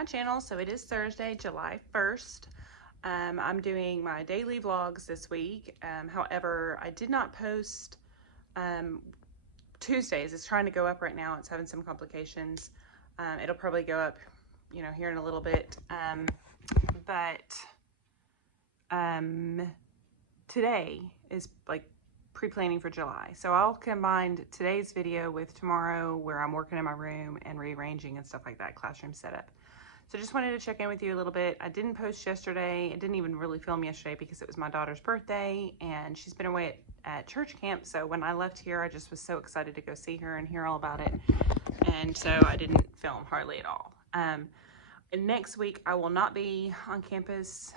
my channel. So it is Thursday, July 1st. I'm doing my daily vlogs this week. However, I did not post Tuesdays. It's trying to go up right now. It's having some complications. It'll probably go up, you know, here in a little bit. Today is like pre-planning for July. So I'll combine today's video with tomorrow where I'm working in my room and rearranging and stuff like that, classroom setup. So just wanted to check in with you a little bit. I didn't post yesterday. I didn't even really film yesterday because it was my daughter's birthday and she's been away at church camp. So when I left here, I just was so excited to go see her and hear all about it. And so I didn't film hardly at all. And next week I will not be on campus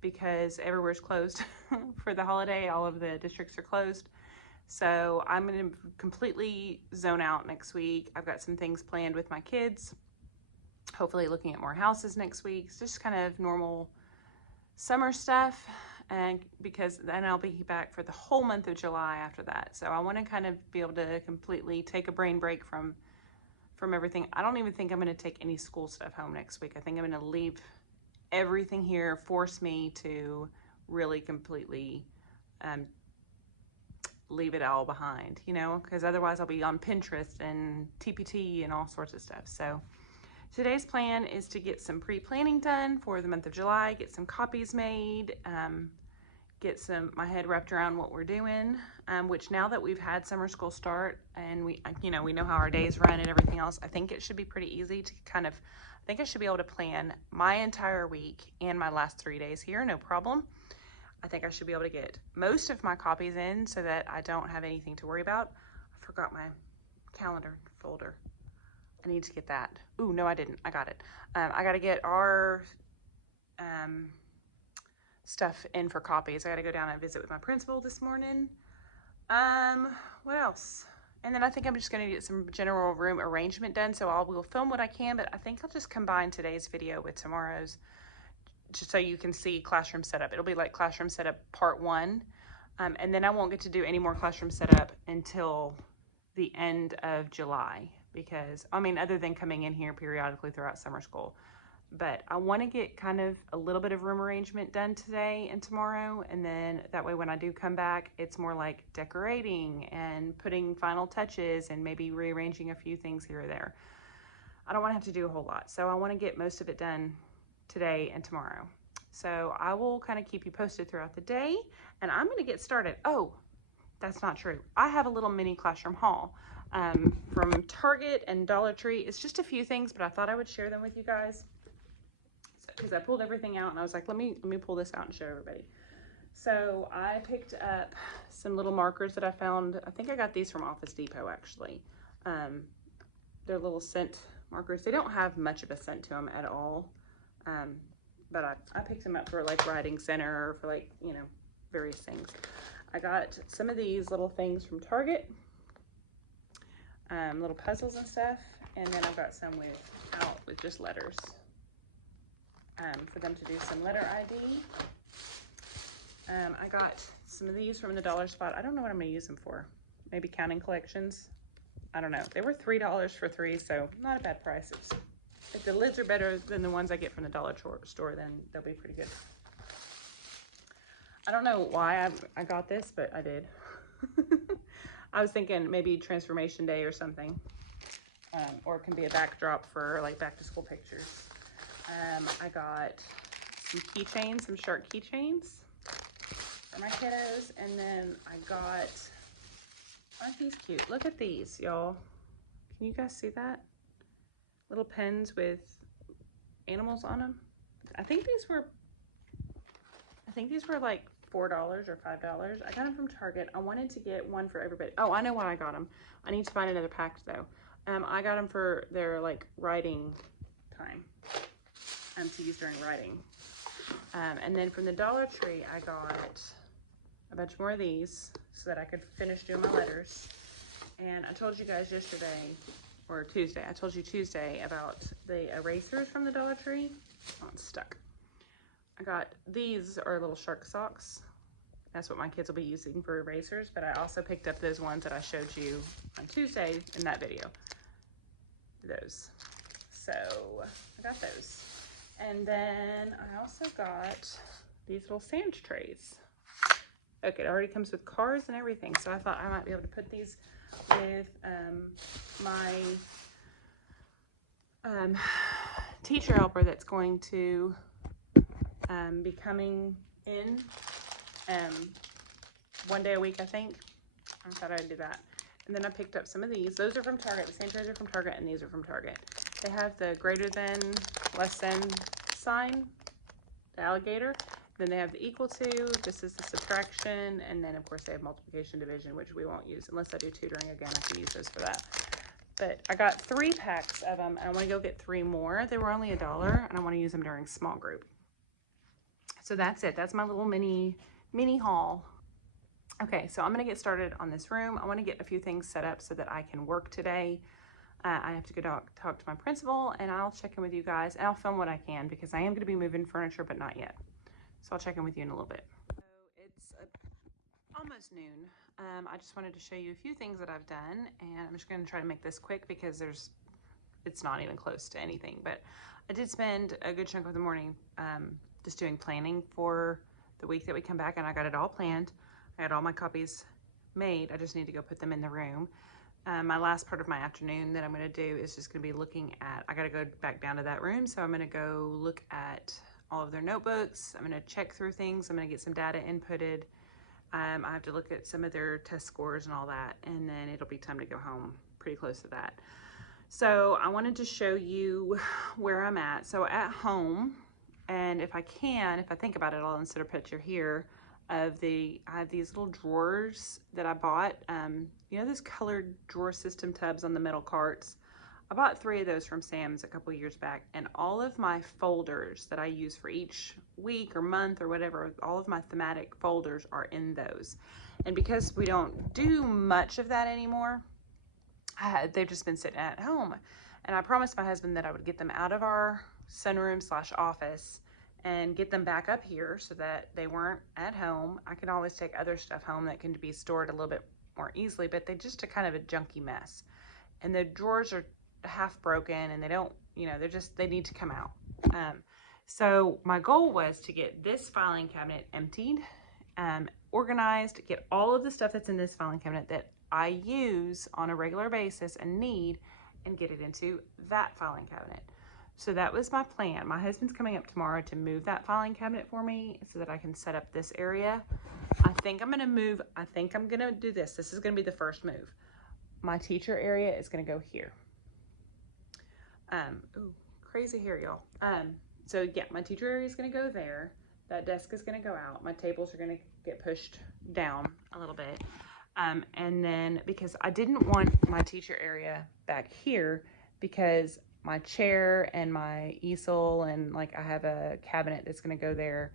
because everywhere's closed for the holiday. All of the districts are closed. So I'm going to completely zone out next week. I've got some things planned with my kids. Hopefully looking at more houses next week. It's just kind of normal summer stuff. And because then I'll be back for the whole month of July after that. So I want to kind of be able to completely take a brain break from everything. I don't even think I'm going to take any school stuff home next week. I think I'm going to leave everything here, force me to really completely leave it all behind, you know, because otherwise I'll be on Pinterest and TPT and all sorts of stuff. So today's plan is to get some pre-planning done for the month of July, get some copies made, get my head wrapped around what we're doing, which now that we've had summer school start and we know how our days run and everything else, I think it should be pretty easy to I think I should be able to plan my entire week and my last 3 days here, no problem. I think I should be able to get most of my copies in so that I don't have anything to worry about. I forgot my calendar folder. I need to get that. Ooh, no, I didn't. I got it. I got to get our stuff in for copies. I got to go down and visit with my principal this morning. What else? And then I think I'm just going to get some general room arrangement done. So I will film what I can, but I think I'll just combine today's video with tomorrow's just so you can see classroom setup. It'll be like classroom setup part 1. And then I won't get to do any more classroom setup until the end of July because, I mean, other than coming in here periodically throughout summer school. But I want to get kind of a little bit of room arrangement done today and tomorrow. And then that way when I do come back, it's more like decorating and putting final touches and maybe rearranging a few things here or there. I don't want to have to do a whole lot. So I want to get most of it done today and tomorrow. So I will kind of keep you posted throughout the day and I'm going to get started. Oh, that's not true. I have a little mini classroom haul from Target and Dollar Tree. It's just a few things, but I thought I would share them with you guys because I pulled everything out and I was like, let me pull this out and show everybody. So I picked up some little markers that I found. I think I got these from Office Depot actually. They're little scent markers. They don't have much of a scent to them at all. But I picked them up for like writing center or for like, you know, various things. I got some of these little things from Target, little puzzles and stuff. And then I've got some with just letters, for them to do some letter ID. I got some of these from the dollar spot. I don't know what I'm gonna use them for. Maybe counting collections. I don't know. They were $3 for 3, so not a bad price. If the lids are better than the ones I get from the dollar store, then they'll be pretty good. I don't know why I got this, but I did. I was thinking maybe Transformation Day or something. Or it can be a backdrop for like back to school pictures. I got some keychains, some shark keychains for my kiddos. And then I got, aren't these cute? Look at these, y'all. Can you guys see that? Little pens with animals on them. I think these were like $4 or $5. I got them from Target. I wanted to get one for everybody. Oh, I know why I got them. I need to find another pack though. I got them for their like writing time. To use during writing. And then from the Dollar Tree, I got a bunch more of these so that I could finish doing my letters. And I told you guys yesterday, or Tuesday, I told you Tuesday about the erasers from the Dollar Tree. Oh, it's stuck. I got, these are little shark socks. That's what my kids will be using for erasers, but I also picked up those ones that I showed you on Tuesday in that video. Those. So I got those. And then I also got these little sand trays. Okay, it already comes with cards and everything. So I thought I might be able to put these with my teacher helper that's going to be coming in one day a week, I think. I thought I'd do that. And then I picked up some of these. Those are from Target. The sand trays are from Target, and these are from Target. They have the greater than, less than sign, the alligator. Then they have the equal to. This is the subtraction. And then, of course, they have multiplication, division, which we won't use. Unless I do tutoring again, I can use those for that. But I got 3 packs of them, and I want to go get 3 more. They were only $1, and I want to use them during small group. So that's it. That's my little mini haul. Okay, so I'm going to get started on this room. I want to get a few things set up so that I can work today. I have to go talk to my principal, and I'll check in with you guys, and I'll film what I can because I am going to be moving furniture, but not yet. So I'll check in with you in a little bit. So it's almost noon. I just wanted to show you a few things that I've done, and I'm just going to try to make this quick because it's not even close to anything. But I did spend a good chunk of the morning just doing planning for the week that we come back, and I got it all planned. I got all my copies made. I just need to go put them in the room. My last part of my afternoon that I'm going to do is just going to be looking at, I got to go back down to that room. So I'm going to go look at all of their notebooks. I'm going to check through things. I'm going to get some data inputted. I have to look at some of their test scores and all that. And then it'll be time to go home, pretty close to that. So I wanted to show you where I'm at. So at home, and if I think about it, I'll insert a picture here of I have these little drawers that I bought. You know those colored drawer system tubs on the metal carts? I bought 3 of those from Sam's a couple years back, and all of my folders that I use for each week or month or whatever, all of my thematic folders are in those. And because we don't do much of that anymore, they've just been sitting at home. And I promised my husband that I would get them out of our sunroom / office and get them back up here so that they weren't at home. I can always take other stuff home that can be stored a little bit more easily, but they just are kind of a junky mess. And the drawers are half broken, and they don't, they need to come out. So my goal was to get this filing cabinet emptied, organized, get all of the stuff that's in this filing cabinet that I use on a regular basis and need, and get it into that filing cabinet. So that was my plan. My husband's coming up tomorrow to move that filing cabinet for me so that I can set up this area. I think I'm going to do this. This is going to be the first move. My teacher area is going to go here. Ooh, crazy hair, y'all. So yeah, my teacher area is going to go there. That desk is going to go out. My tables are going to get pushed down a little bit. And then because I didn't want my teacher area back here because my chair and my easel and I have a cabinet that's going to go there.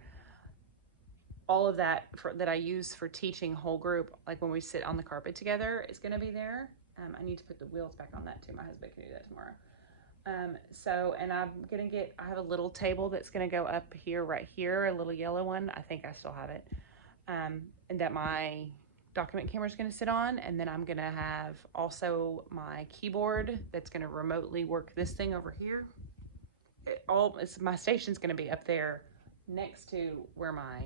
All of that that I use for teaching whole group, like when we sit on the carpet together, is going to be there. I need to put the wheels back on that too. My husband can do that tomorrow. And I have a little table that's going to go up here, right here, a little yellow one. I think I still have it. And that my document camera is going to sit on. And then I'm going to have also my keyboard that's going to remotely work this thing over here. My station's going to be up there next to where my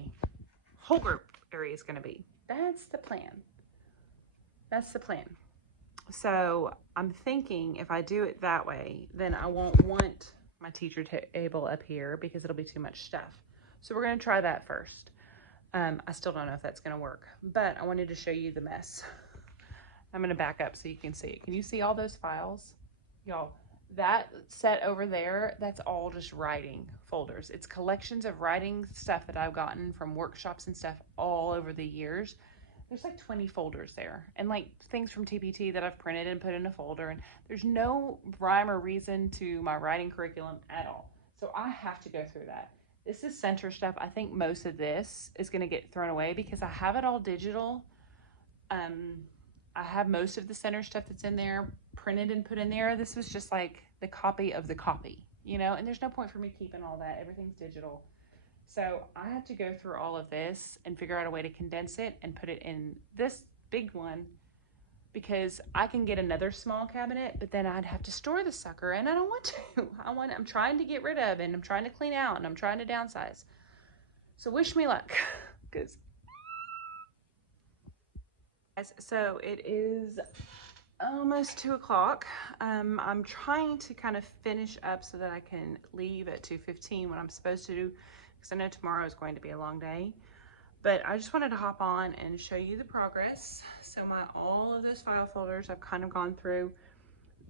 whole group area is going to be. That's the plan. So I'm thinking if I do it that way, then I won't want my teacher table up here because it'll be too much stuff. So we're going to try that first. I still don't know if that's going to work, but I wanted to show you the mess. I'm going to back up so you can see it. Can you see all those files? Y'all, that set over there, that's all just writing folders. It's collections of writing stuff that I've gotten from workshops and stuff all over the years. There's 20 folders there, and things from TPT that I've printed and put in a folder, and there's no rhyme or reason to my writing curriculum at all. So I have to go through that. This is center stuff. I think most of this is going to get thrown away because I have it all digital. I have most of the center stuff that's in there printed and put in there. This was just the copy of the copy, and there's no point for me keeping all that. Everything's digital. So I have to go through all of this and figure out a way to condense it and put it in this big one because I can get another small cabinet, but then I'd have to store the sucker, and I don't want to. I'm trying to get rid of, and I'm trying to clean out, and I'm trying to downsize. So wish me luck, because so it is almost 2 o'clock. I'm trying to kind of finish up so that I can leave at 2:15 when I'm supposed to do, because I know tomorrow is going to be a long day. But I just wanted to hop on and show you the progress. So all of those file folders I've kind of gone through.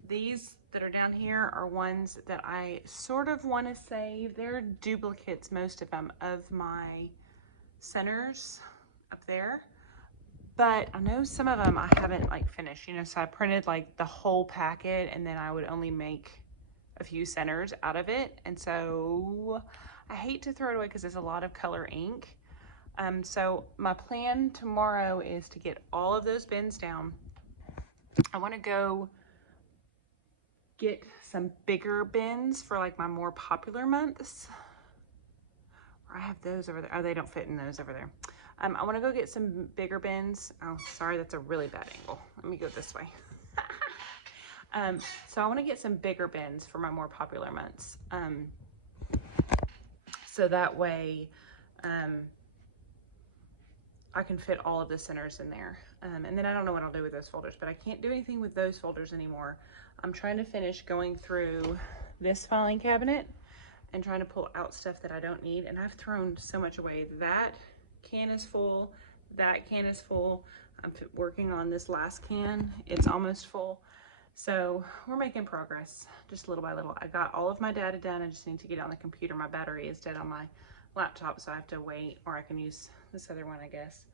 These that are down here are ones that I sort of want to save. They're duplicates, most of them, of my centers up there. But I know some of them I haven't like finished, you know, so I printed like the whole packet and then I would only make a few centers out of it. And so I hate to throw it away because it's a lot of color ink. So my plan tomorrow is to get all of those bins down. I want to go get some bigger bins for like my more popular months. I have those over there. Oh, they don't fit in those over there. I want to go get some bigger bins. Oh, sorry, that's a really bad angle. Let me go this way. So I want to get some bigger bins for my more popular months. So that way, I can fit all of the centers in there. And then I don't know what I'll do with those folders, but I can't do anything with those folders anymore. I'm trying to finish going through this filing cabinet and trying to pull out stuff that I don't need. And I've thrown so much away. That can is full, that can is full. I'm working on this last can. It's almost full. So we're making progress, just little by little. I got all of my data done. I just need to get on the computer. My battery is dead on my laptop, so I have to wait, or I can use this other one, I guess.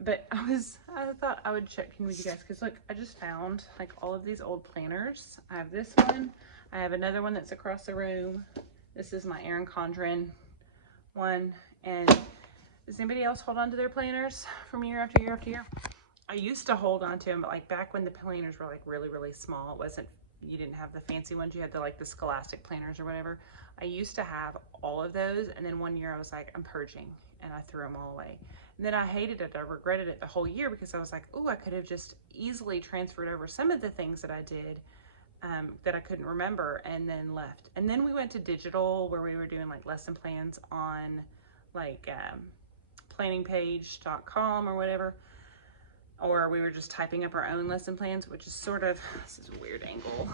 But I thought I would check in with you guys, because look, I just found like all of these old planners. I have this one. I have another one that's across the room. This is my Erin Condren one. And does anybody else hold on to their planners from year after year after year? I used to hold on to them, but like back when the planners were like really, really small, it wasn't, you didn't have the fancy ones, you had the like the Scholastic planners or whatever. I used to have all of those, and then one year I was like, I'm purging, and I threw them all away. And then I hated it. I regretted it the whole year, because I was like, oh, I could have just easily transferred over some of the things that I did that I couldn't remember, and then left. And then we went to digital, where we were doing like lesson plans on like planningpage.com or whatever, or we were just typing up our own lesson plans, which is sort of, this is a weird angle,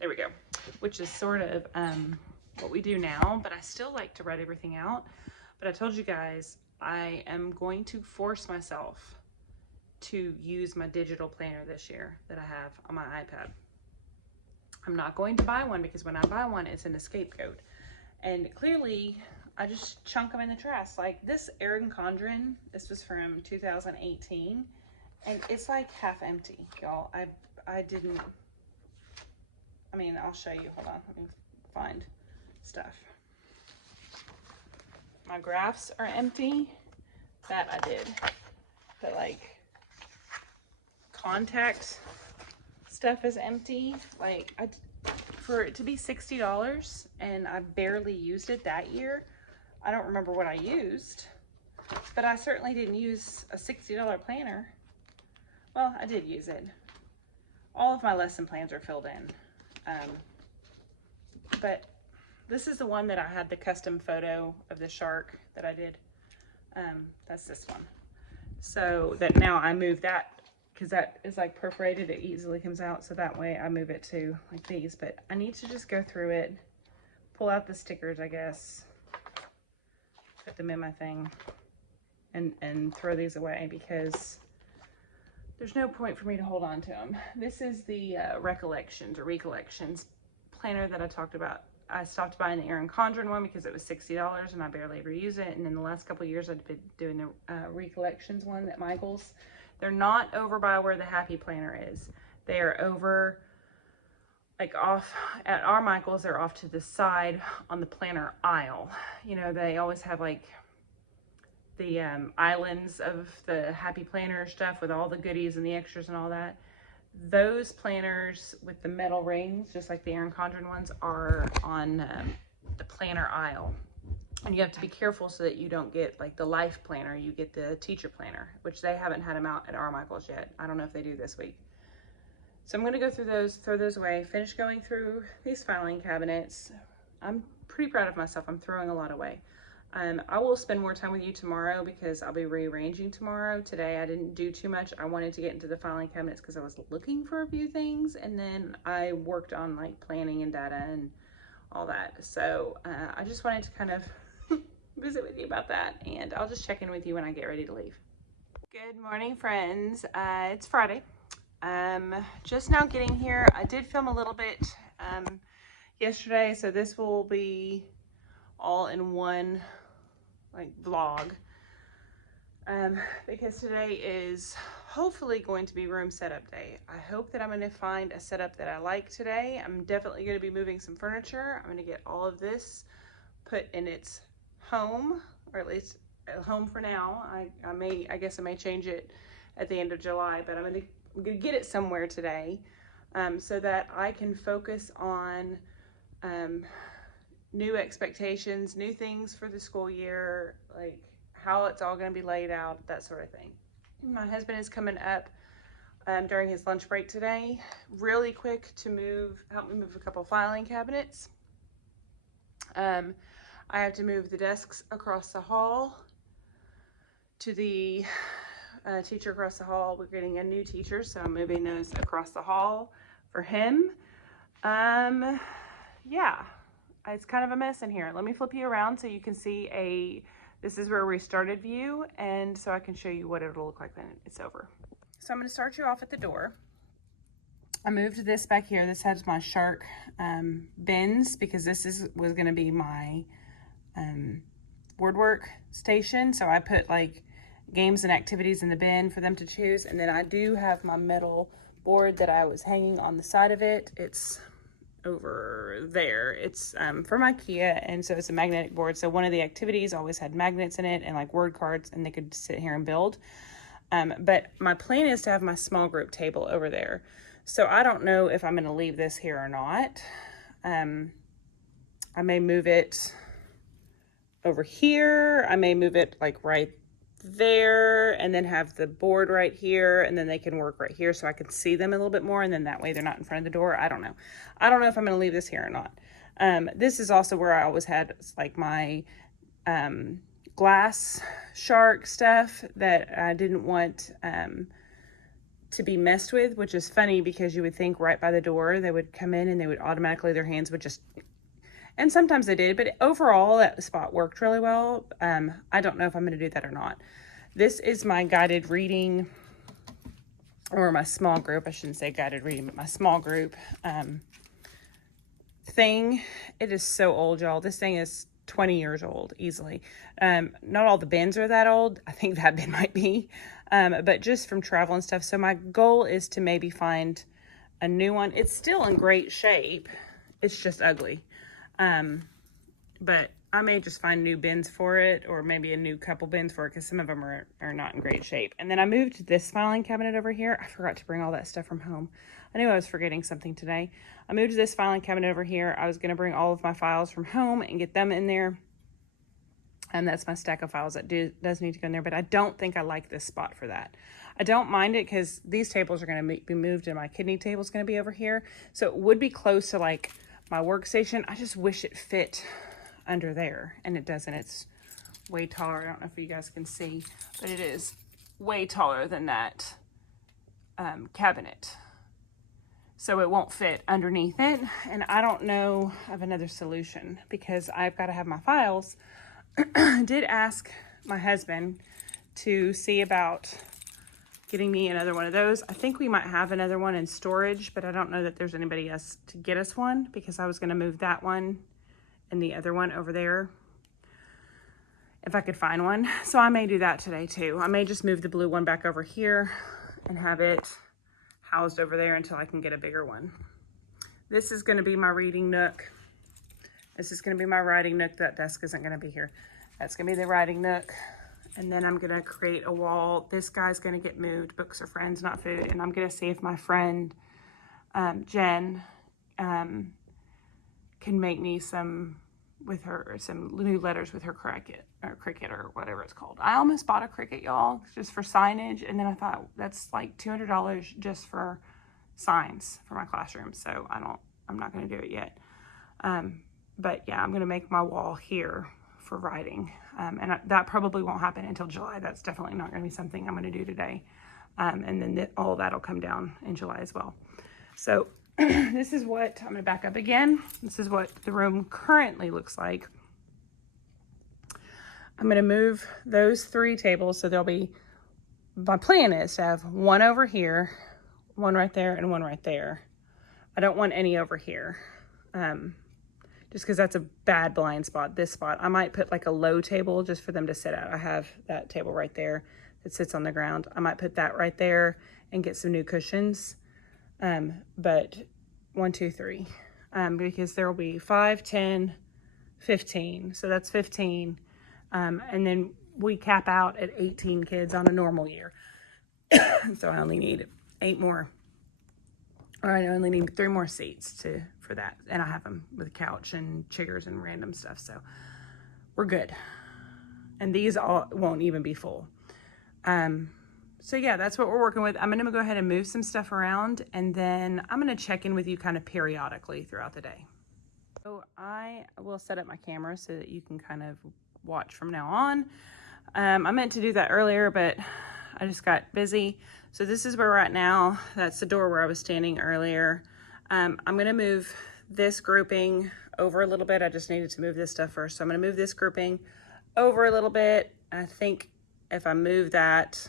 there we go, which is sort of what we do now. But I still like to write everything out. But I told you guys, I am going to force myself to use my digital planner this year that I have on my iPad. I'm not going to buy one, because when I buy one, it's in a scapegoat. And clearly, I just chunk them in the trash. Like this Erin Condren, this was from 2018, and it's like half empty, y'all. I didn't, I mean, I'll show you, hold on, let me find stuff. My graphs are empty, that I did, but like contact stuff is empty. Like for it to be $60 and I barely used it that year, I don't remember what I used, but I certainly didn't use a $60 planner. Well, I did use it. All of my lesson plans are filled in, but this is the one that I had the custom photo of the shark that I did. That's this one. So that now I move that, because that is like perforated, it easily comes out. So that way I move it to like these. But I need to just go through it, pull out the stickers, I guess, put them in my thing, and throw these away, because there's no point for me to hold on to them. This is the recollections planner that I talked about. I stopped buying the Erin Condren one because it was $60 and I barely ever use it. And in the last couple of years, I've been doing the recollections one at Michael's. They're not over by where the Happy Planner is. They are over, like off at our Michael's, they're off to the side on the planner aisle. You know, they always have like the islands of the Happy Planner stuff with all the goodies and the extras and all that. Those planners with the metal rings, just like the Erin Condren ones, are on the planner aisle. And you have to be careful so that you don't get like the life planner, you get the teacher planner, which they haven't had them out at Armichael's yet. I don't know if they do this week. So I'm gonna go through those, throw those away, finish going through these filing cabinets. I'm pretty proud of myself. I'm throwing a lot away. I will spend more time with you tomorrow because I'll be rearranging tomorrow. Today I didn't do too much. I wanted to get into the filing cabinets because I was looking for a few things, and then I worked on like planning and data and all that. So I just wanted to kind of visit with you about that, and I'll just check in with you when I get ready to leave. Good morning, friends. It's Friday. Just now getting here. I did film a little bit yesterday, so this will be all in one like vlog, because today is hopefully going to be room setup day. I hope that I'm going to find a setup that I like today. I'm definitely going to be moving some furniture. I'm going to get all of this put in its home, or at least at home for now. I guess I may change it at the end of July, but I'm going to get it somewhere today, so that I can focus on new expectations, new things for the school year, like how it's all going to be laid out, that sort of thing. My husband is coming up during his lunch break today, really quick, to help me move a couple filing cabinets. I have to move the desks across the hall to the teacher across the hall. We're getting a new teacher, so I'm moving those across the hall for him. Yeah. It's kind of a mess in here. Let me flip you around so you can see this is where we started view, and so I can show you what it'll look like when it's over. So I'm going to start you off at the door. I moved this back here. This has my shark bins, because this was going to be my board work station. So I put like games and activities in the bin for them to choose. And then I do have my metal board that I was hanging on the side of it. It's over there. It's from IKEA, and so it's a magnetic board. So one of the activities always had magnets in it and like word cards, and they could sit here and build. But my plan is to have my small group table over there. So I don't know if I'm going to leave this here or not. I may move it over here. I may move it like right there, and then have the board right here, and then they can work right here so I can see them a little bit more, and then that way they're not in front of the door. I don't know if I'm going to leave this here or not. This is also where I always had like my glass shark stuff that I didn't want to be messed with, which is funny because you would think right by the door they would come in and they would automatically, their hands would just, and sometimes they did, but overall that spot worked really well. I don't know if I'm going to do that or not. This is my guided reading, or my small group. I shouldn't say guided reading, but my small group thing. It is so old, y'all. This thing is 20 years old, easily. Not all the bins are that old. I think that bin might be, but just from travel and stuff. So my goal is to maybe find a new one. It's still in great shape. It's just ugly. But I may just find new bins for it, or maybe a new couple bins for it, because some of them are not in great shape. And then I moved this filing cabinet over here. I forgot to bring all that stuff from home. I knew I was forgetting something today. I moved this filing cabinet over here. I was going to bring all of my files from home and get them in there. And that's my stack of files that does need to go in there, but I don't think I like this spot for that. I don't mind it because these tables are going to be moved, and my kidney table is going to be over here. So it would be close to like my workstation. I just wish it fit under there, and it doesn't. It's way taller. I don't know if you guys can see, but it is way taller than that cabinet. So it won't fit underneath it, and I don't know of another solution because I've got to have my files. I did ask my husband to see about getting me another one of those. I think we might have another one in storage, but I don't know that there's anybody else to get us one, because I was going to move that one and the other one over there if I could find one. So I may do that today too. I may just move the blue one back over here and have it housed over there until I can get a bigger one. This is going to be my reading nook. This is going to be my writing nook. That desk isn't going to be here. That's going to be the writing nook. And then I'm going to create a wall. This guy's going to get moved. Books are friends, not food. And I'm going to see if my friend, Jen, can make me some with her, some new letters with her Cricut or whatever it's called. I almost bought a Cricut, y'all, just for signage. And then I thought that's like $200 just for signs for my classroom. So I'm not going to do it yet. But yeah, I'm going to make my wall here for writing. And that probably won't happen until July. That's definitely not going to be something I'm going to do today. And then all that'll come down in July as well. So this is what, I'm going to back up again. This is what the room currently looks like. I'm going to move those 3 tables. So there'll be, my plan is to have one over here, one right there, and one right there. I don't want any over here. Just because that's a bad blind spot, this spot. I might put like a low table just for them to sit at. I have that table right there that sits on the ground. I might put that right there and get some new cushions. But 1, 2, 3, because there will be 5, 10, 15. So that's 15. And then we cap out at 18 kids on a normal year. So I only need 8 more. All right, I only need 3 more seats for that. And I have them with a couch and chairs and random stuff. So we're good. And these all won't even be full. So yeah, that's what we're working with. I'm going to go ahead and move some stuff around, and then I'm going to check in with you kind of periodically throughout the day. So I will set up my camera so that you can kind of watch from now on. I meant to do that earlier, but I just got busy. So this is where we're at now. That's the door where I was standing earlier. I'm going to move this grouping over a little bit. I just needed to move this stuff first. So I'm going to move this grouping over a little bit. I think if I move that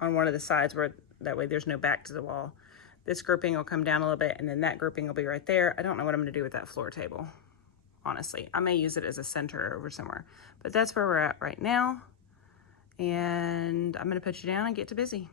on one of the sides, where that way there's no back to the wall, this grouping will come down a little bit, and then that grouping will be right there. I don't know what I'm going to do with that floor table, honestly. I may use it as a center over somewhere, but that's where we're at right now. And I'm going to put you down and get to busy.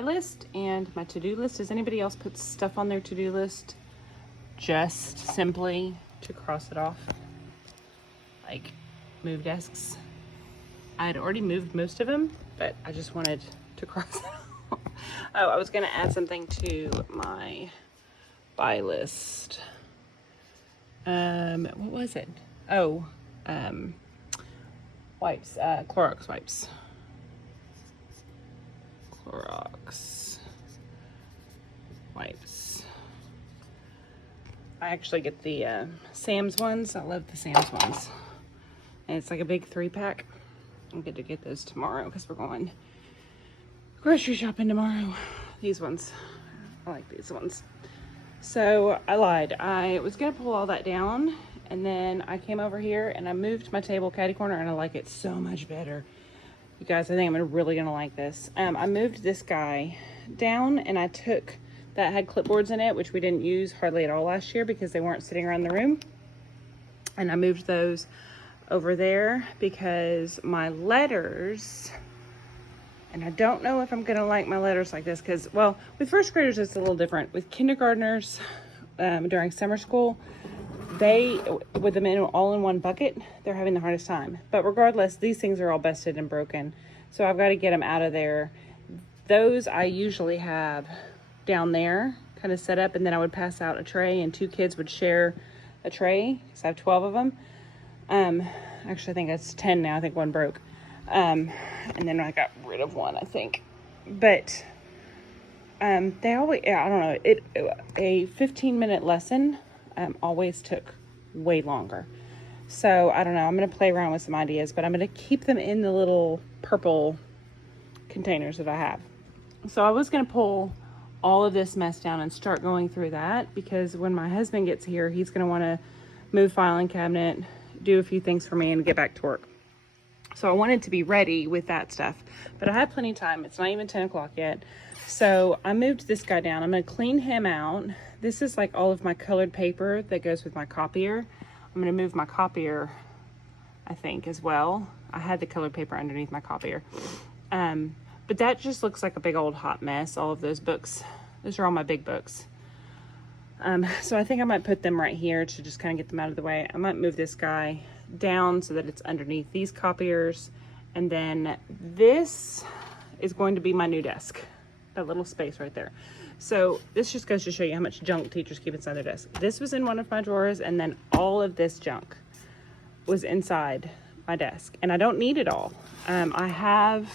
List and my to-do list. Does anybody else put stuff on their to-do list just simply to cross it off? Like move desks. I had already moved most of them, but I just wanted to cross it off. Oh, I was going to add something to my buy list. What was it? Oh, wipes, Clorox wipes. Clorox wipes. I actually get the Sam's ones. I love the Sam's ones. And it's like a big 3-pack. I'm good to get those tomorrow because we're going grocery shopping tomorrow. These ones. I like these ones. So I lied. I was going to pull all that down, and then I came over here and I moved my table catty corner, and I like it so much better. You guys, I think I'm really gonna like this. I moved this guy down, and I took that had clipboards in it, which we didn't use hardly at all last year because they weren't sitting around the room. And I moved those over there because my letters, and I don't know if I'm gonna like my letters like this because, well, with first graders it's a little different. With kindergartners during summer school, they, with them all in one bucket, they're having the hardest time. But regardless, these things are all busted and broken. So I've got to get them out of there. Those I usually have down there kind of set up, and then I would pass out a tray and 2 kids would share a tray. So I have 12 of them. Actually, I think that's 10 now. I think 1 broke. And then I got rid of 1, I think. But they always, I don't know, a 15-minute lesson always took way longer. So I don't know, I'm going to play around with some ideas, but I'm going to keep them in the little purple containers that I have. So I was going to pull all of this mess down and start going through that, because when my husband gets here, he's going to want to move filing cabinet, do a few things for me, and get back to work. So I wanted to be ready with that stuff, but I have plenty of time. It's not even 10 o'clock yet. So I moved this guy down. I'm going to clean him out. This is like all of my colored paper that goes with my copier. I'm going to move my copier, I think, as well. I had the colored paper underneath my copier. But that just looks like a big old hot mess. All of those books, those are all my big books. So I think I might put them right here to just kind of get them out of the way. I might move this guy down so that it's underneath these copiers. And then this is going to be my new desk, that little space right there. So this just goes to show you how much junk teachers keep inside their desk. This was in one of my drawers, and then all of this junk was inside my desk, and I don't need it all. I have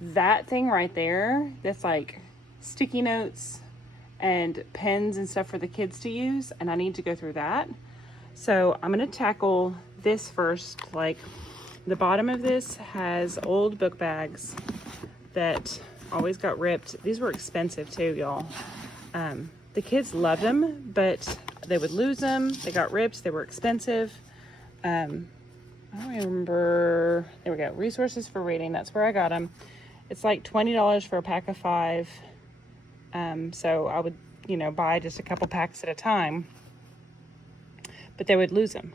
that thing right there that's like sticky notes and pens and stuff for the kids to use, and I need to go through that. So I'm going to tackle this first. Like, the bottom of this has old book bags that always got ripped. These were expensive too, y'all. The kids loved them, but they would lose them. They got ripped. They were expensive. I don't remember. There we go. Resources for reading. That's where I got them. It's like $20 for a pack of 5. So I would, buy just a couple packs at a time, but they would lose them.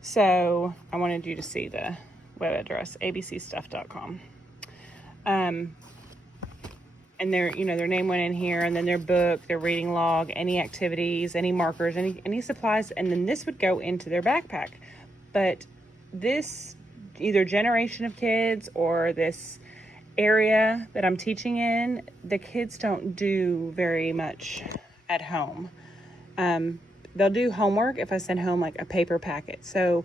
So I wanted you to see the web address, abcstuff.com. And their name went in here, and then their book, their reading log, any activities, any markers, any supplies, and then this would go into their backpack. But this, either generation of kids or this area that I'm teaching in, the kids don't do very much at home. They'll do homework if I send home like a paper packet. So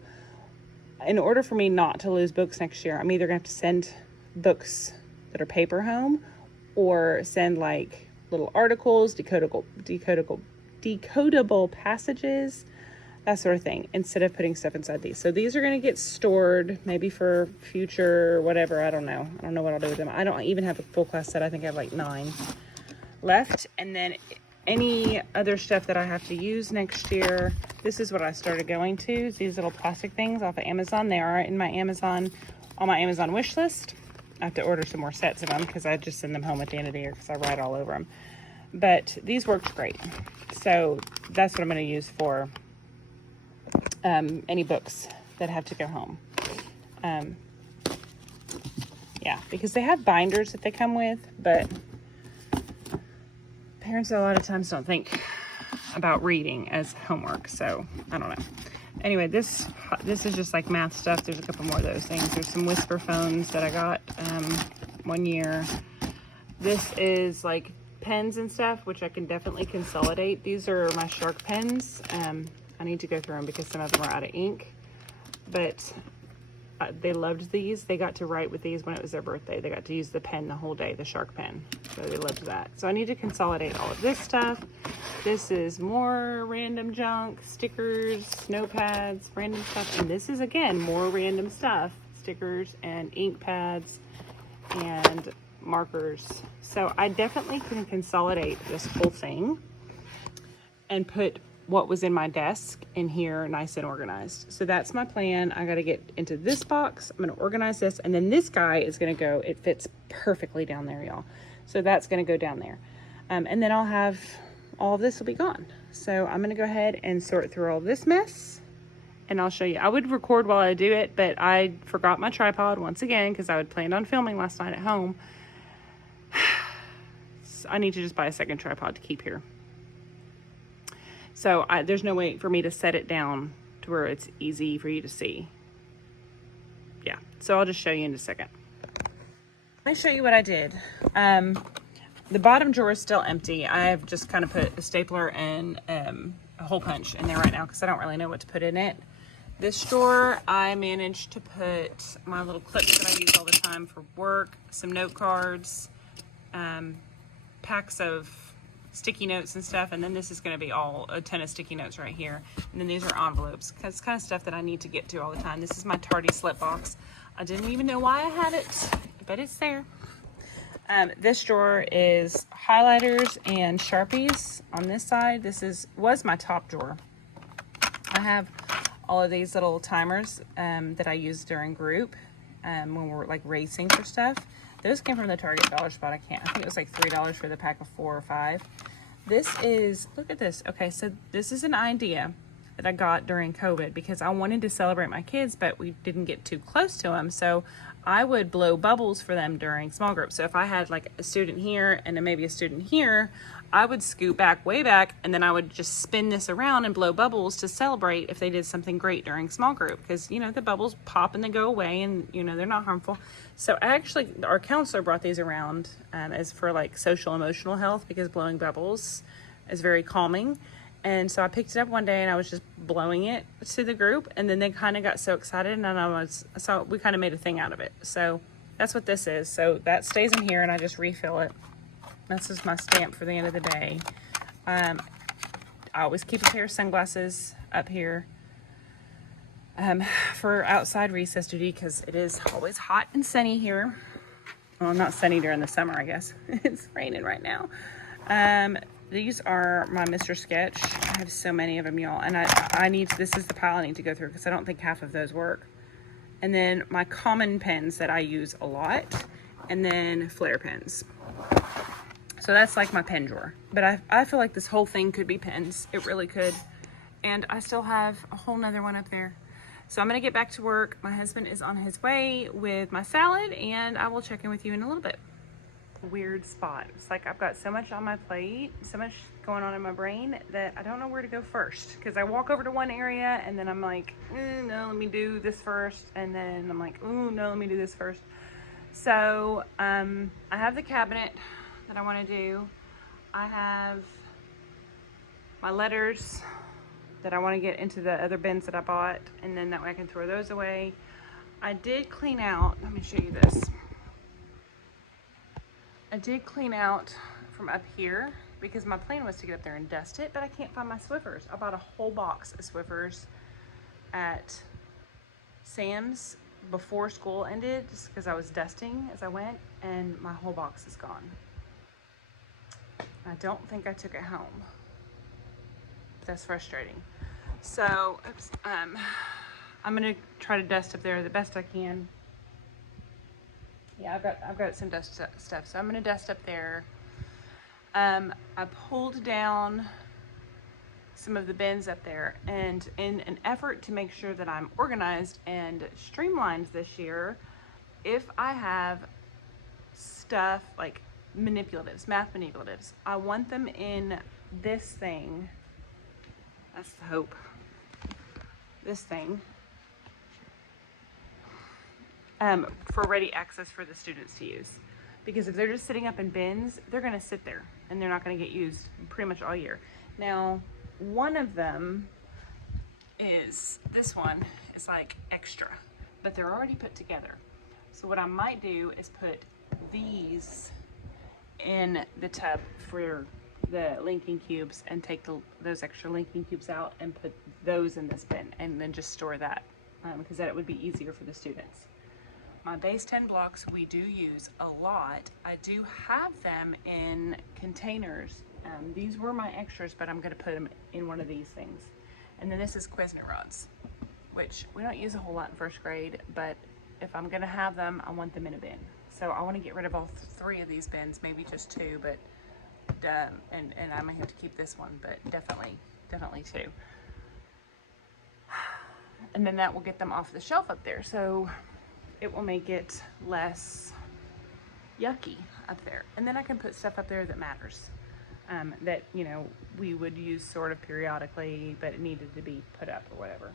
in order for me not to lose books next year, I'm either gonna have to send books that are paper home, or send like little articles, decodable passages, that sort of thing, instead of putting stuff inside these. So these are going to get stored maybe for future, whatever. I don't know what I'll do with them. I don't even have a full class set. I think I have like 9 left. And then any other stuff that I have to use next year, this is what I started going to. These little plastic things off of Amazon. They are on my Amazon wish list. I have to order some more sets of them because I just send them home at the end of the year because I write all over them. But these worked great. So that's what I'm going to use for any books that have to go home. Yeah, because they have binders that they come with, but parents a lot of times don't think about reading as homework, so I don't know. Anyway, this is just like math stuff. There's a couple more of those things. There's some Whisper phones that I got one year. This is like pens and stuff, which I can definitely consolidate. These are my Shark pens. I need to go through them because some of them are out of ink, but they loved these. They got to write with these when it was their birthday. They got to use the pen the whole day, the Shark pen. So they loved that. So I need to consolidate all of this stuff. This is more random junk, stickers, notepads, random stuff. And this is, again, more random stuff, stickers and ink pads and markers. So I definitely can consolidate this whole thing and put what was in my desk in here nice and organized. So that's my plan. I got to get into this box. I'm going to organize this, and then this guy is going to go, it fits perfectly down there, y'all. So that's going to go down there. And then I'll have, all of this will be gone. So I'm going to go ahead and sort through all this mess, and I'll show you. I would record while I do it, but I forgot my tripod once again because I had planned on filming last night at home. So I need to just buy a second tripod to keep here. So there's no way for me to set it down to where it's easy for you to see. Yeah, so I'll just show you in a second. Let me show you what I did. The bottom drawer is still empty. I've just kind of put a stapler and a hole punch in there right now because I don't really know what to put in it. This drawer, I managed to put my little clips that I use all the time for work, some note cards, packs of sticky notes and stuff. And then this is going to be all a ton of sticky notes right here. And then these are envelopes, because it's kind of stuff that I need to get to all the time. This is my tardy slip box. I didn't even know why I had it, but it's there. This drawer is highlighters and Sharpies on this side. This was my top drawer. I have all of these little timers that I use during group when we're like racing for stuff. Those came from the Target dollar spot. I think it was like $3 for the pack of 4 or 5. This is, look at this. Okay, so this is an idea that I got during COVID because I wanted to celebrate my kids, but we didn't get too close to them. So I would blow bubbles for them during small groups. So if I had like a student here and then maybe a student here, I would scoot back, way back, and then I would just spin this around and blow bubbles to celebrate if they did something great during small group. Because, you know, the bubbles pop and they go away and, you know, they're not harmful. So our counselor brought these around as for like social emotional health, because blowing bubbles is very calming. And so I picked it up one day and I was just blowing it to the group, and then they kind of got so excited, and so we kind of made a thing out of it. So that's what this is. So that stays in here and I just refill it. That's just my stamp for the end of the day. I always keep a pair of sunglasses up here for outside recess duty, because it is always hot and sunny here. Well, not sunny during the summer, I guess. It's raining right now. These are my Mr. Sketch. I have so many of them, y'all. And this is the pile I need to go through, because I don't think half of those work. And then my common pens that I use a lot. And then flare pens. So that's like my pen drawer. But I feel like this whole thing could be pens. It really could. And I still have a whole nother one up there. So I'm going to get back to work. My husband is on his way with my salad, and I will check in with you in a little bit. Weird spot. It's like I've got so much on my plate, so much going on in my brain, that I don't know where to go first, because I walk over to one area and then I'm like, no, let me do this first, and then I'm like, oh no, let me do this first. So I have the cabinet that I want to do. I have my letters that I want to get into the other bins that I bought, and then that way I can throw those away. I did clean out, let me show you this. I did clean out from up here, because my plan was to get up there and dust it, but I can't find my Swiffers. I bought a whole box of Swiffers at Sam's before school ended, just because I was dusting as I went, and my whole box is gone. I don't think I took it home. That's frustrating. So, I'm gonna try to dust up there the best I can. Yeah, I've got some dust stuff, so I'm gonna dust up there. I pulled down some of the bins up there, and in an effort to make sure that I'm organized and streamlined this year, if I have stuff like math manipulatives, I want them in this thing. That's the hope. This thing. For ready access for the students to use. Because if they're just sitting up in bins, they're gonna sit there and they're not gonna get used pretty much all year. Now, one of them is, this one is like extra, but they're already put together. So what I might do is put these in the tub for the linking cubes, and take those extra linking cubes out and put those in this bin, and then just store that, because that would be easier for the students. My base 10 blocks we do use a lot. I do have them in containers. These were my extras, but I'm gonna put them in one of these things. And then this is Cuisinart rods, which we don't use a whole lot in first grade, but if I'm gonna have them, I want them in a bin. So I wanna get rid of all 3 of these bins, maybe just 2, but and I may have to keep this one, but definitely 2. And then that will get them off the shelf up there. So it will make it less yucky up there. And then I can put stuff up there that matters, that, you know, we would use sort of periodically, but it needed to be put up or whatever.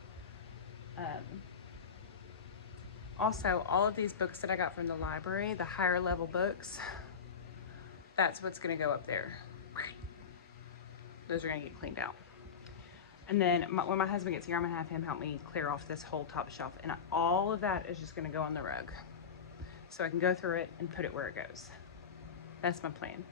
Also, all of these books that I got from the library, the higher level books, that's what's gonna go up there. Those are gonna get cleaned out. And then when my husband gets here, I'm gonna have him help me clear off this whole top shelf. And all of that is just gonna go on the rug, so I can go through it and put it where it goes. That's my plan.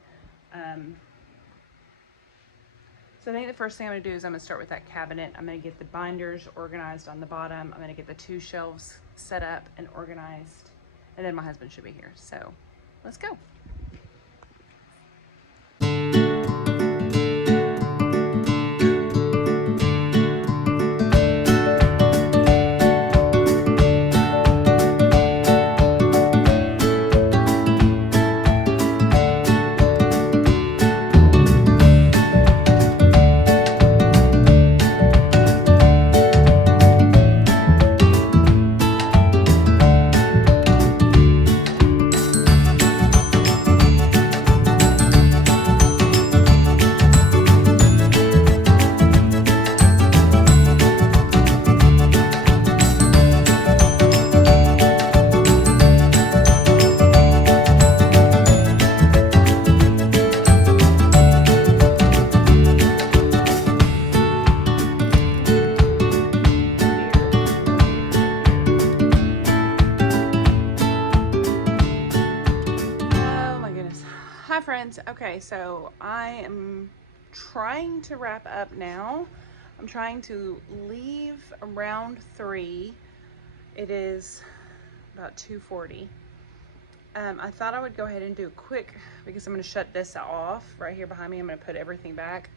So I think the first thing I'm gonna do is I'm gonna start with that cabinet. I'm gonna get the binders organized on the bottom. I'm gonna get the 2 shelves set up and organized. And then my husband should be here. So let's go. Hi friends. Okay, so I am trying to wrap up now. I'm trying to leave around 3. It is about 2:40. I thought I would go ahead and do a quick, because I'm going to shut this off right here behind me. I'm going to put everything back.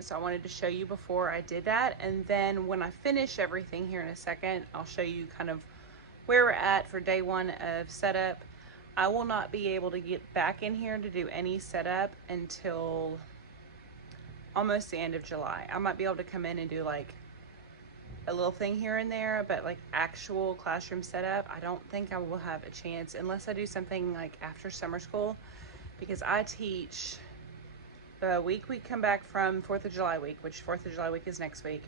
So I wanted to show you before I did that. And then when I finish everything here in a second, I'll show you kind of where we're at for day 1 of setup. I will not be able to get back in here to do any setup until almost the end of July. I might be able to come in and do like a little thing here and there, but like actual classroom setup, I don't think I will have a chance unless I do something like after summer school, because I teach the week we come back from 4th of July week, which 4th of July week is next week.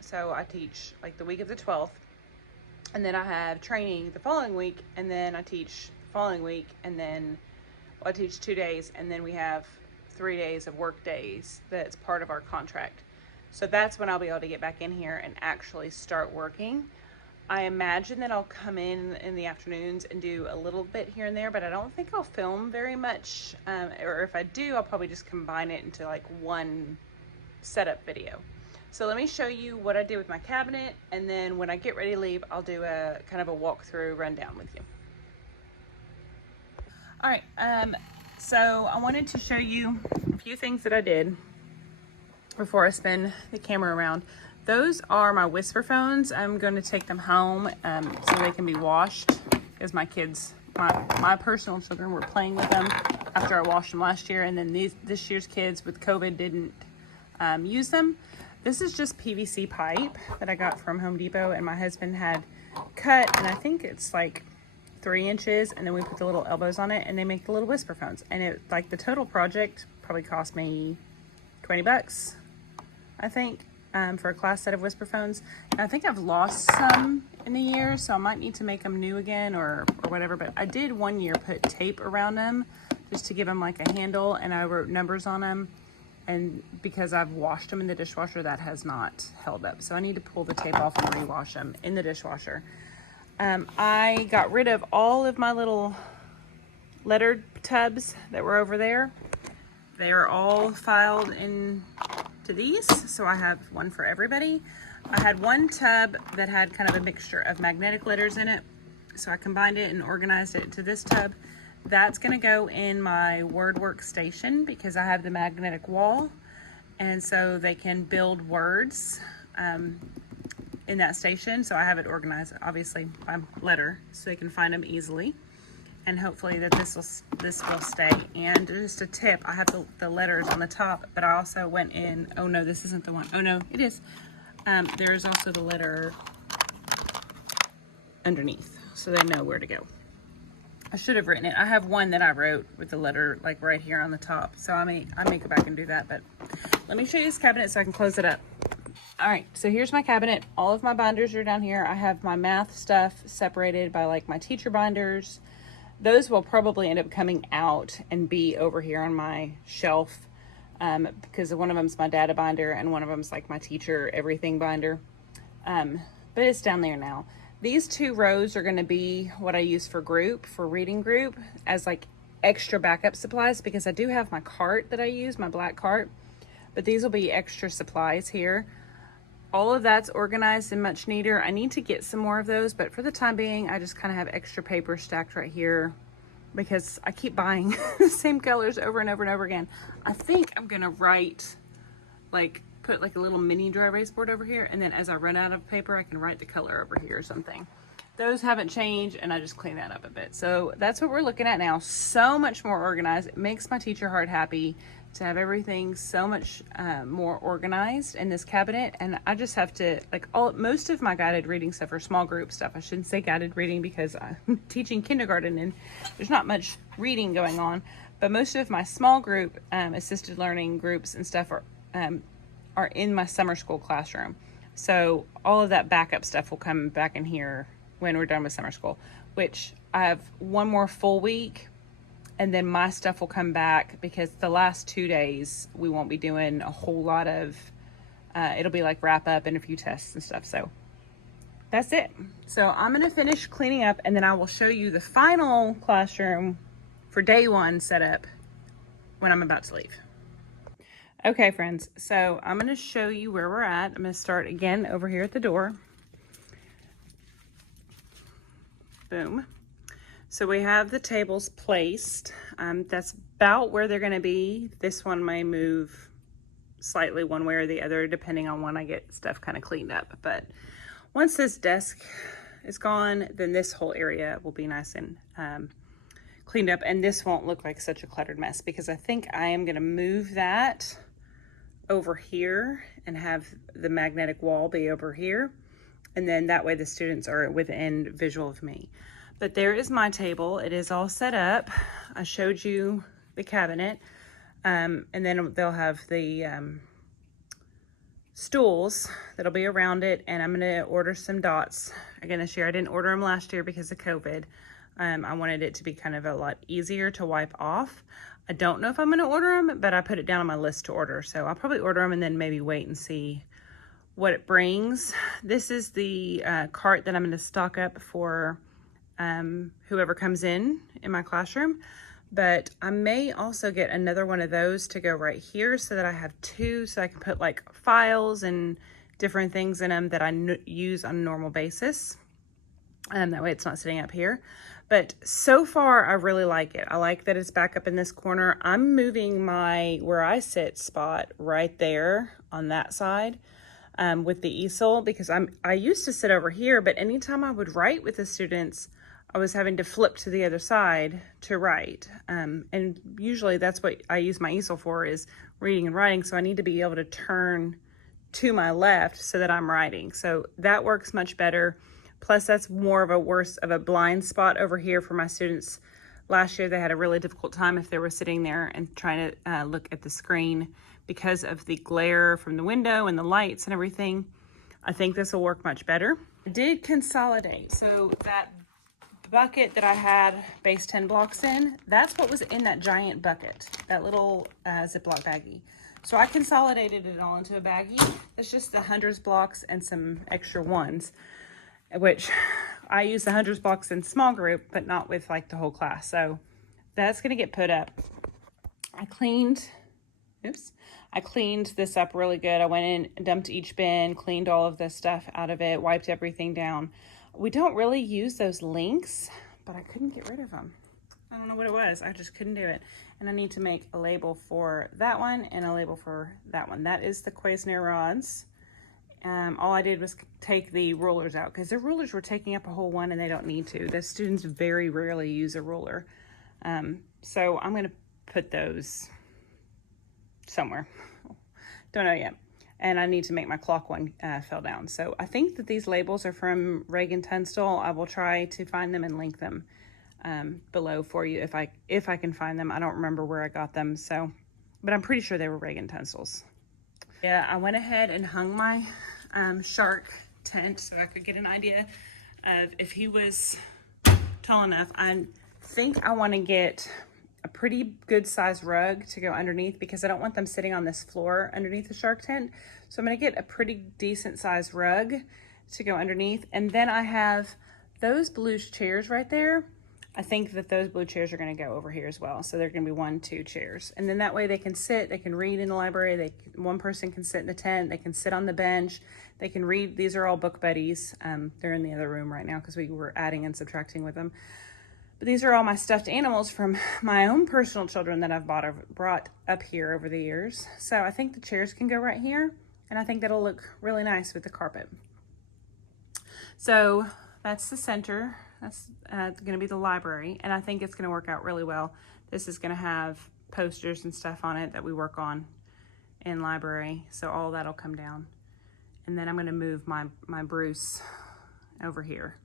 So I teach like the week of the 12th, and then I have training the following week, and then I teach following week, and then I teach 2 days, and then we have 3 days of work days that's part of our contract. So that's when I'll be able to get back in here and actually start working. I imagine that I'll come in the afternoons and do a little bit here and there, but I don't think I'll film very much, or if I do, I'll probably just combine it into like one setup video. So let me show you what I did with my cabinet, and then when I get ready to leave, I'll do a kind of a walkthrough rundown with you. All right, so I wanted to show you a few things that I did before I spin the camera around. Those are my whisper phones. I'm going to take them home so they can be washed, because my kids, my personal children, were playing with them after I washed them last year, and then this year's kids with COVID didn't use them. This is just PVC pipe that I got from Home Depot, and my husband had cut, and I think it's like 3 inches, and then we put the little elbows on it, and they make the little whisper phones. And it, like, the total project probably cost me $20, I think, for a class set of whisper phones. And I think I've lost some in the year, so I might need to make them new again or whatever. But I did one year put tape around them just to give them like a handle, and I wrote numbers on them. And because I've washed them in the dishwasher, that has not held up. So I need to pull the tape off and rewash them in the dishwasher. I got rid of all of my little lettered tubs that were over there. They are all filed into these, so I have one for everybody. I had one tub that had kind of a mixture of magnetic letters in it, so I combined it and organized it into this tub. That's going to go in my Word workstation because I have the magnetic wall, and so they can build words in that station. So I have it organized obviously by letter so they can find them easily, and hopefully that this will stay. And just a tip, I have the letters on the top, but I also went in, oh no, this isn't the one. Oh no, it is. There's also the letter underneath so they know where to go. I should have written it. I have one that I wrote with the letter like right here on the top, so I may go back and do that. But let me show you this cabinet so I can close it up. All right, so here's my cabinet. All of my binders are down here. I have my math stuff separated by like my teacher binders. Those will probably end up coming out and be over here on my shelf because one of them's my data binder and one of them's like my teacher everything binder. But it's down there now. These 2 rows are going to be what I use for reading group, as like extra backup supplies, because I do have my cart that I use, my black cart. but these will be extra supplies here. All of that's organized and much neater. I need to get some more of those, but for the time being, I just kind of have extra paper stacked right here because I keep buying the same colors over and over and over again. I think I'm gonna put like a little mini dry erase board over here, and then as I run out of paper, I can write the color over here or something. Those haven't changed, and I just clean that up a bit. So that's what we're looking at now. So much more organized. It makes my teacher heart happy to have everything so much more organized in this cabinet. And I just have to, most of my guided reading stuff or small group stuff. I shouldn't say guided reading because I'm teaching kindergarten and there's not much reading going on. But most of my small group assisted learning groups and stuff are in my summer school classroom. So all of that backup stuff will come back in here when we're done with summer school, which I have one more full week, and then my stuff will come back because the last 2 days we won't be doing a whole lot of, it'll be like wrap up and a few tests and stuff. So that's it. So I'm gonna finish cleaning up and then I will show you the final classroom for day one setup when I'm about to leave. Okay, friends, so I'm going to show you where we're at. I'm going to start again over here at the door. Boom. So we have the tables placed. That's about where they're going to be. This one may move slightly one way or the other, depending on when I get stuff kind of cleaned up. But once this desk is gone, then this whole area will be nice and cleaned up. And this won't look like such a cluttered mess because I think I am going to move that over here and have the magnetic wall be over here, and then that way the students are within visual of me. But there is my table. It is all set up. I showed you the cabinet, and then they'll have the stools that'll be around it, and I'm gonna order some dots again this year. I didn't order them last year because of COVID. I wanted it to be kind of a lot easier to wipe off. I don't know if I'm going to order them, but I put it down on my list to order. So I'll probably order them and then maybe wait and see what it brings. This is the cart that I'm going to stock up for whoever comes in my classroom. But I may also get another one of those to go right here so that I have two, so I can put like files and different things in them that I use on a normal basis. That way it's not sitting up here. But so far, I really like it. I like that it's back up in this corner. I'm moving my where I sit spot right there on that side with the easel because I used to sit over here, but anytime I would write with the students, I was having to flip to the other side to write. And usually that's what I use my easel for, is reading and writing. So I need to be able to turn to my left so that I'm writing. So that works much better. Plus, that's more of a blind spot over here for my students. Last year, they had a really difficult time if they were sitting there and trying to look at the screen because of the glare from the window and the lights and everything. I think this will work much better. I did consolidate. So that bucket that I had base 10 blocks in, that's what was in that giant bucket, that little Ziploc baggie. So I consolidated it all into a baggie. It's just the hundreds blocks and some extra ones, which I use the hundreds blocks in small group, but not with like the whole class. So that's gonna get put up. I cleaned this up really good. I went in, dumped each bin, cleaned all of this stuff out of it, wiped everything down. We don't really use those links, but I couldn't get rid of them. I don't know what it was. I just couldn't do it. And I need to make a label for that one and a label for that one. That is the Cuisinart rods. All I did was take the rulers out because the rulers were taking up a whole one and they don't need to. The students very rarely use a ruler. So I'm going to put those somewhere. Don't know yet. And I need to make my clock one fell down. So I think that these labels are from Reagan Tunstall. I will try to find them and link them below for you if I can find them. I don't remember where I got them. So, but I'm pretty sure they were Reagan Tunstall's. Yeah, I went ahead and hung my shark tent so I could get an idea of if he was tall enough. I think I want to get a pretty good size rug to go underneath because I don't want them sitting on this floor underneath the shark tent. So I'm going to get a pretty decent size rug to go underneath. And then I have those blue chairs right there. I think that those blue chairs are going to go over here as well. So they're going to be 1, 2 chairs. And then that way they can sit, they can read in the library. One person can sit in the tent. They can sit on the bench. They can read. These are all book buddies. They're in the other room right now because we were adding and subtracting with them. But these are all my stuffed animals from my own personal children that I've brought up here over the years. So I think the chairs can go right here. And I think that'll look really nice with the carpet. So that's the center. That's going to be the library, and I think it's going to work out really well. This is going to have posters and stuff on it that we work on in library, so all that'll come down. And then I'm going to move my Bruce over here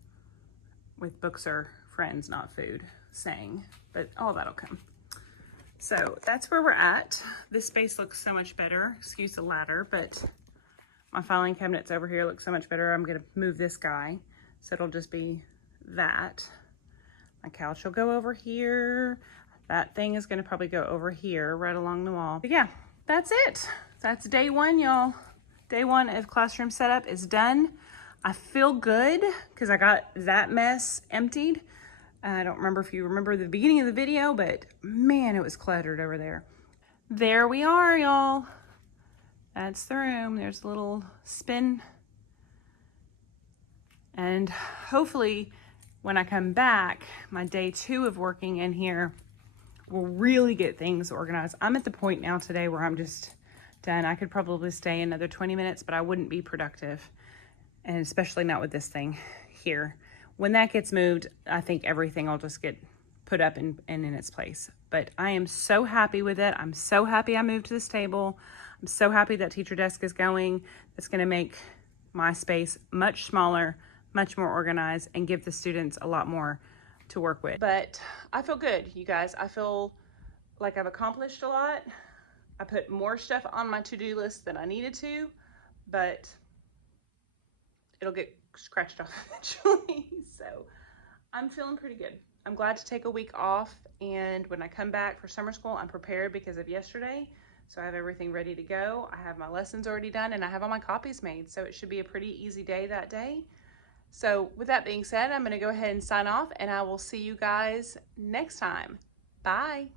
with books are friends, not food, saying, but all that'll come. So that's where we're at. This space looks so much better. Excuse the ladder, but my filing cabinets over here look so much better. I'm going to move this guy, so it'll just be that. My couch will go over here. That thing is going to probably go over here right along the wall. But yeah, that's it. That's day 1, y'all. Day 1 of classroom setup is done. I feel good because I got that mess emptied. I don't remember if you remember the beginning of the video, but man, it was cluttered over there. There we are, y'all. That's the room. There's a little spin. And hopefully when I come back, my day 2 of working in here will really get things organized. I'm at the point now today where I'm just done. I could probably stay another 20 minutes, but I wouldn't be productive. And especially not with this thing here. When that gets moved, I think everything will just get put up and in its place. But I am so happy with it. I'm so happy I moved to this table. I'm so happy that teacher desk is going. It's going to make my space much smaller, much more organized, and give the students a lot more to work with. But I feel good, you guys. I feel like I've accomplished a lot. I put more stuff on my to-do list than I needed to, but it'll get scratched off eventually. So I'm feeling pretty good. I'm glad to take a week off, and when I come back for summer school, I'm prepared because of yesterday. So I have everything ready to go. I have my lessons already done, and I have all my copies made. So it should be a pretty easy day that day. So with that being said, I'm going to go ahead and sign off, and I will see you guys next time. Bye.